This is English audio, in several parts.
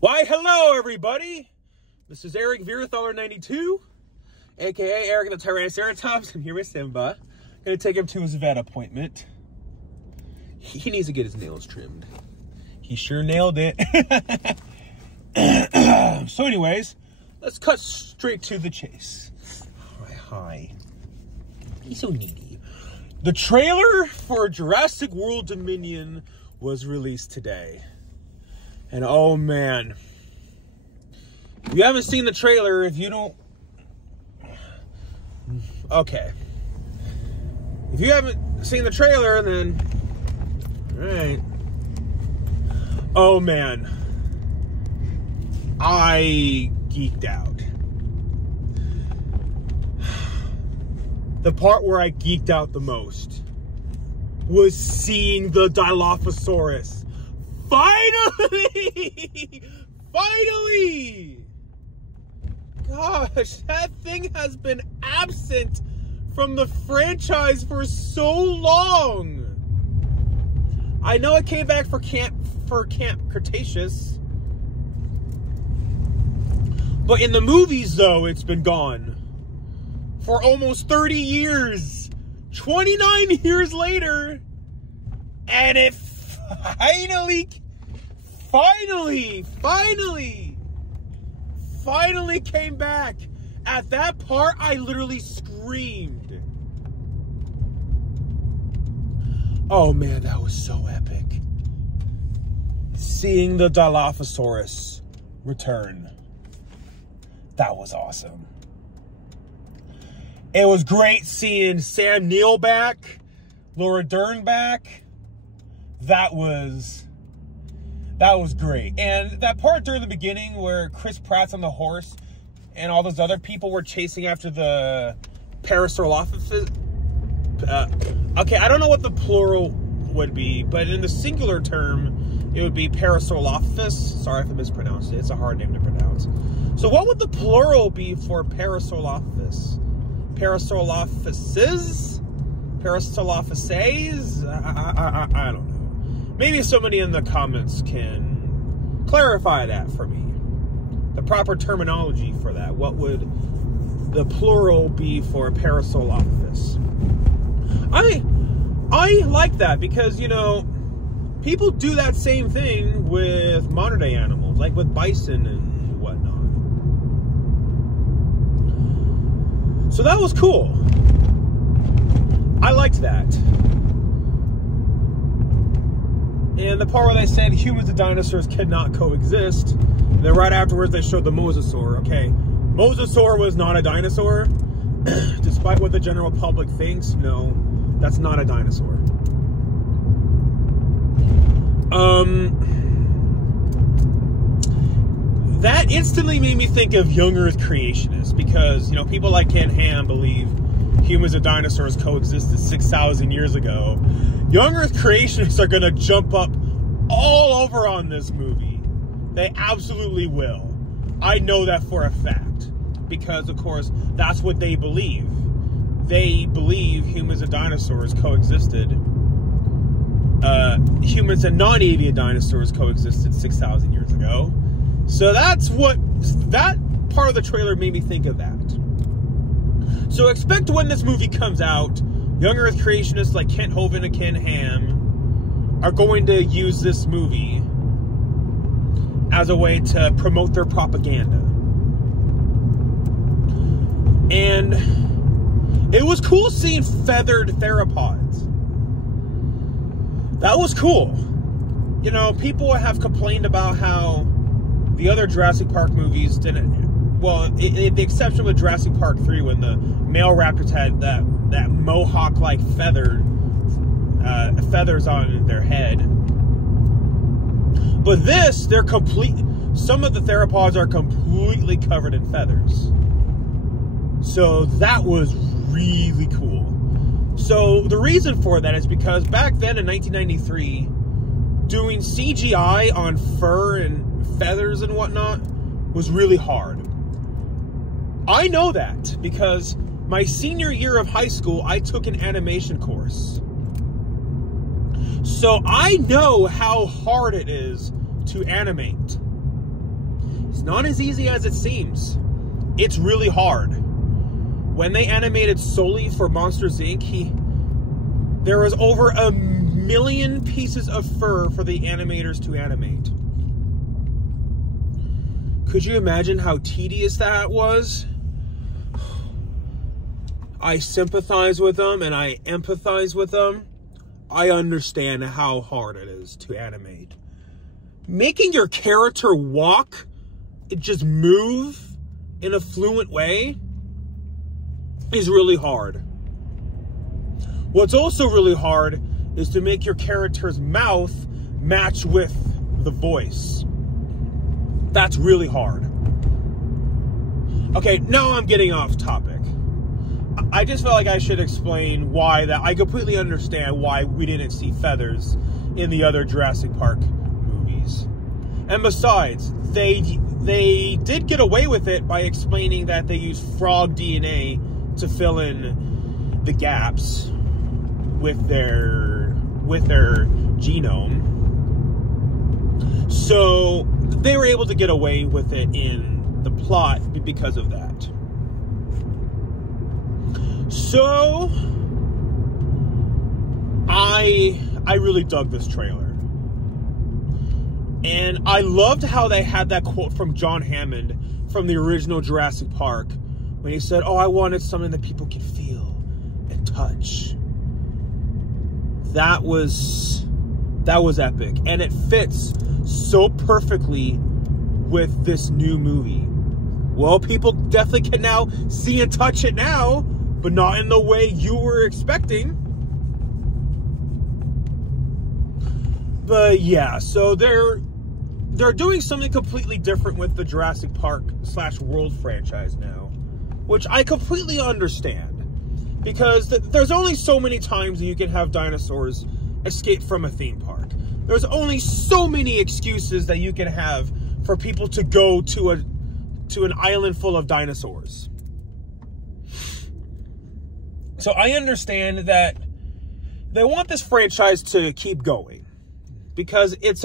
Why, hello, everybody. This is Eric Vierethaler 92, a.k.a. Eric the Tyrannoceratops. I'm here with Simba. Gonna take him to his vet appointment. He needs to get his nails trimmed. He sure nailed it. So anyways, let's cut straight to the chase. Hi. He's so needy. The trailer for Jurassic World Dominion was released today. And oh man, if you haven't seen the trailer, if you don't, okay. If you haven't seen the trailer, then, all right. Oh man, I geeked out. The part where I geeked out the most was seeing the Dilophosaurus. Finally! Finally! Gosh, that thing has been absent from the franchise for so long. I know it came back for Camp Cretaceous. But in the movies, though, it's been gone for almost 30 years. 29 years later. And it finally came back. At that part, I literally screamed. Oh man, that was so epic. Seeing the Dilophosaurus return. That was awesome. It was great seeing Sam Neill back, Laura Dern back. That was great. And that part during the beginning where Chris Pratt's on the horse and all those other people were chasing after the Parasaurolophus. Okay, I don't know what the plural would be, but in the singular term, it would be Parasaurolophus. Sorry if I mispronounced it. It's a hard name to pronounce. So what would the plural be for Parasaurolophus? Parasaurolophuses? Parasaurolophuses? I don't know. Maybe somebody in the comments can clarify that for me. The proper terminology for that. What would the plural be for Parasaurolophus? I like that because, you know, people do that same thing with modern day animals, like with bison and whatnot. So that was cool. I liked that. And the part where they said humans and dinosaurs cannot coexist, then right afterwards they showed the mosasaur. Okay, mosasaur was not a dinosaur. Despite what the general public thinks, no, that's not a dinosaur. That instantly made me think of young Earth creationists because, you know, people like Ken Ham believe humans and dinosaurs coexisted 6,000 years ago. Young Earth creationists are going to jump up all over on this movie. They absolutely will. I know that for a fact. Because, of course, that's what they believe. They believe humans and dinosaurs coexisted. Humans and non-avian dinosaurs coexisted 6,000 years ago. So that's what... that part of the trailer made me think of that. So expect when this movie comes out, young Earth creationists like Kent Hovind and Ken Ham are going to use this movie as a way to promote their propaganda. And it was cool seeing feathered theropods. That was cool. You know, people have complained about how the other Jurassic Park movies didn't, well, the exception with Jurassic Park 3 when the male raptors had that mohawk-like feathers on their head. But this, they're some of the theropods are completely covered in feathers. So that was really cool. So the reason for that is because back then in 1993, doing CGI on fur and feathers and whatnot was really hard. I know that because my senior year of high school, I took an animation course. So I know how hard it is to animate. It's not as easy as it seems. It's really hard. When they animated solely for Monsters, Inc., there was over 1 million pieces of fur for the animators to animate. Could you imagine how tedious that was? I sympathize with them and I empathize with them. I understand how hard it is to animate. Making your character walk, just move in a fluent way, is really hard. What's also really hard is to make your character's mouth match with the voice. That's really hard. Okay, now I'm getting off topic. I just felt like I should explain why that. I completely understand why we didn't see feathers in the other Jurassic Park movies. And besides, they did get away with it by explaining that they used frog DNA to fill in the gaps with their genome. So they were able to get away with it in the plot because of that. So I really dug this trailer. And I loved how they had that quote from John Hammond from the original Jurassic Park when he said, "Oh, I wanted something that people could feel and touch." That was epic, and it fits so perfectly with this new movie. Well, people definitely can now see and touch it now, but not in the way you were expecting. But yeah, so they're doing something completely different with the Jurassic Park / World franchise now, which I completely understand. Because there's only so many times that you can have dinosaurs escape from a theme park. There's only so many excuses that you can have for people to go to an island full of dinosaurs. So I understand that they want this franchise to keep going because it's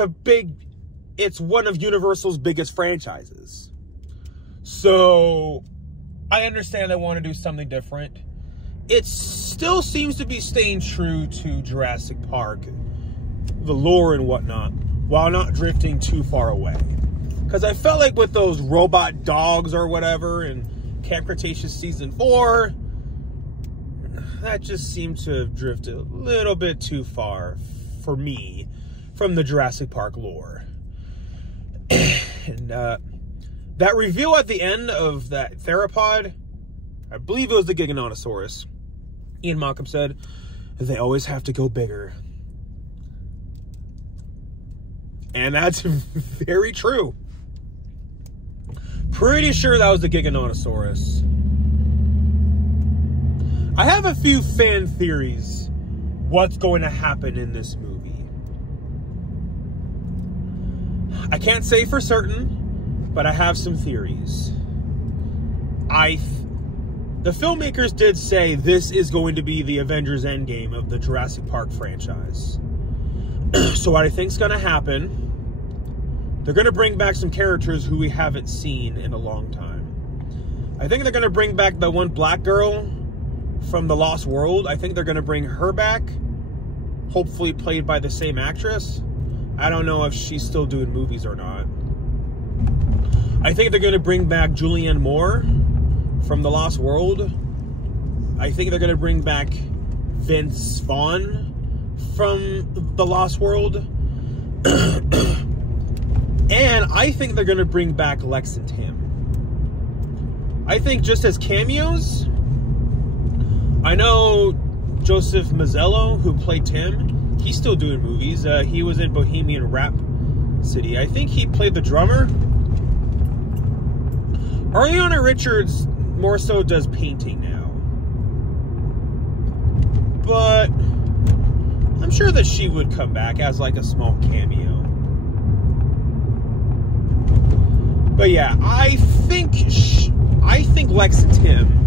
one of Universal's biggest franchises. So I understand they want to do something different. It still seems to be staying true to Jurassic Park, the lore and whatnot, while not drifting too far away. Because I felt like with those robot dogs or whatever in Camp Cretaceous Season 4, that just seemed to have drifted a little bit too far for me from the Jurassic Park lore. And that reveal at the end of that theropod, I believe it was the Giganotosaurus, Ian Malcolm said, they always have to go bigger. And that's very true. Pretty sure that was the Giganotosaurus. I have a few fan theories what's going to happen in this movie. I can't say for certain, but I have some theories. The filmmakers did say this is going to be the Avengers Endgame of the Jurassic Park franchise. So what I think is going to happen, they're going to bring back some characters who we haven't seen in a long time. I think they're going to bring back the one black girl from The Lost World. I think they're going to bring her back, hopefully played by the same actress. I don't know if she's still doing movies or not. I think they're going to bring back Julianne Moore from The Lost World. I think they're going to bring back Vince Vaughn from The Lost World. And I think they're going to bring back Lex and Tim. I think just as cameos. I know Joseph Mazzello, who played Tim, he's still doing movies. He was in Bohemian Rhapsody. I think he played the drummer. Ariana Richards more so does painting now. But I'm sure that she would come back as like a small cameo. But yeah, I think Lex and Tim,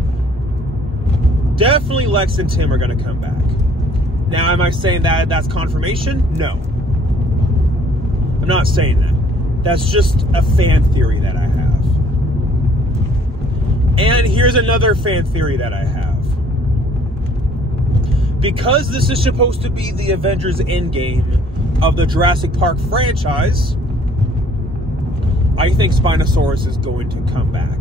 definitely Lex and Tim are going to come back. Now, am I saying that that's confirmation? No. I'm not saying that. That's just a fan theory that I have. And here's another fan theory that I have. Because this is supposed to be the Avengers Endgame of the Jurassic Park franchise, I think Spinosaurus is going to come back.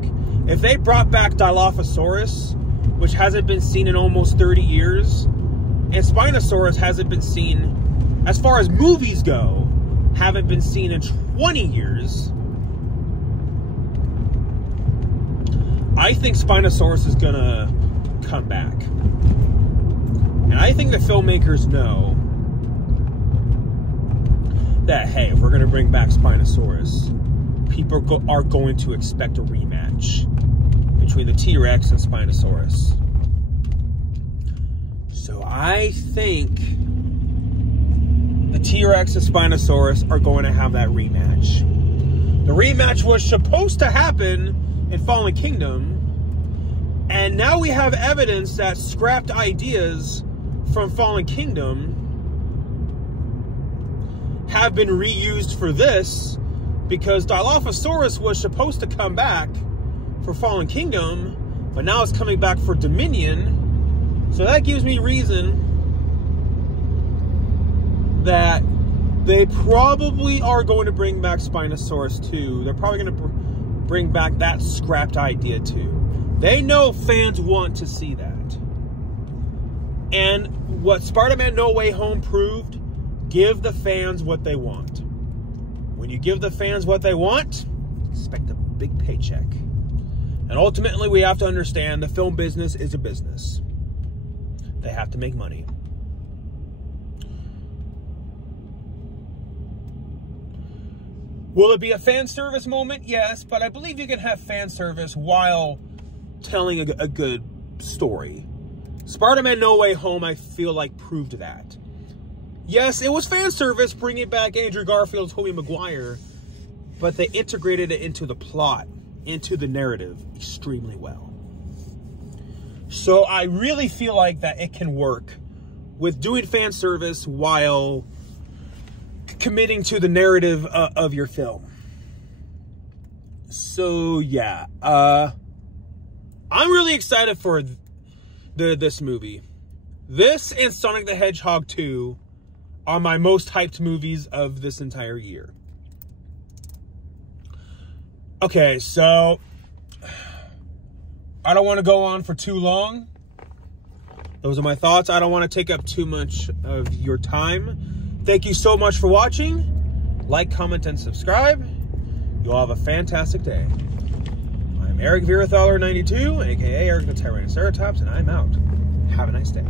If they brought back Dilophosaurus, which hasn't been seen in almost 30 years, and Spinosaurus hasn't been seen, as far as movies go, haven't been seen in 20 years, I think Spinosaurus is gonna come back. And I think the filmmakers know that, hey, if we're gonna bring back Spinosaurus, people are going to expect a rematch between the T-Rex and Spinosaurus. So I think the T-Rex and Spinosaurus are going to have that rematch. The rematch was supposed to happen in Fallen Kingdom, and now we have evidence that scrapped ideas from Fallen Kingdom have been reused for this, because Dilophosaurus was supposed to come back for Fallen Kingdom, but now it's coming back for Dominion. So that gives me reason that they probably are going to bring back Spinosaurus too. They're probably going to bring back that scrapped idea too. They know fans want to see that. And what Spider-Man No Way Home proved, give the fans what they want. When you give the fans what they want, expect a big paycheck. And ultimately, we have to understand the film business is a business. They have to make money. Will it be a fan service moment? Yes, but I believe you can have fan service while telling a good story. Spider-Man No Way Home, I feel like, proved that. Yes, it was fan service bringing back Andrew Garfield, Tobey Maguire, but they integrated it into the plot, into the narrative extremely well. So I really feel like that it can work with doing fan service while committing to the narrative of your film. So yeah, I'm really excited for this movie. This and Sonic the Hedgehog 2 are my most hyped movies of this entire year. Okay, so I don't want to go on for too long. Those are my thoughts. I don't want to take up too much of your time. Thank you so much for watching. Like, comment, and subscribe. You'll have a fantastic day. I'm Eric Virathaler 92, aka Eric the Tyrannoceratops, and I'm out. Have a nice day.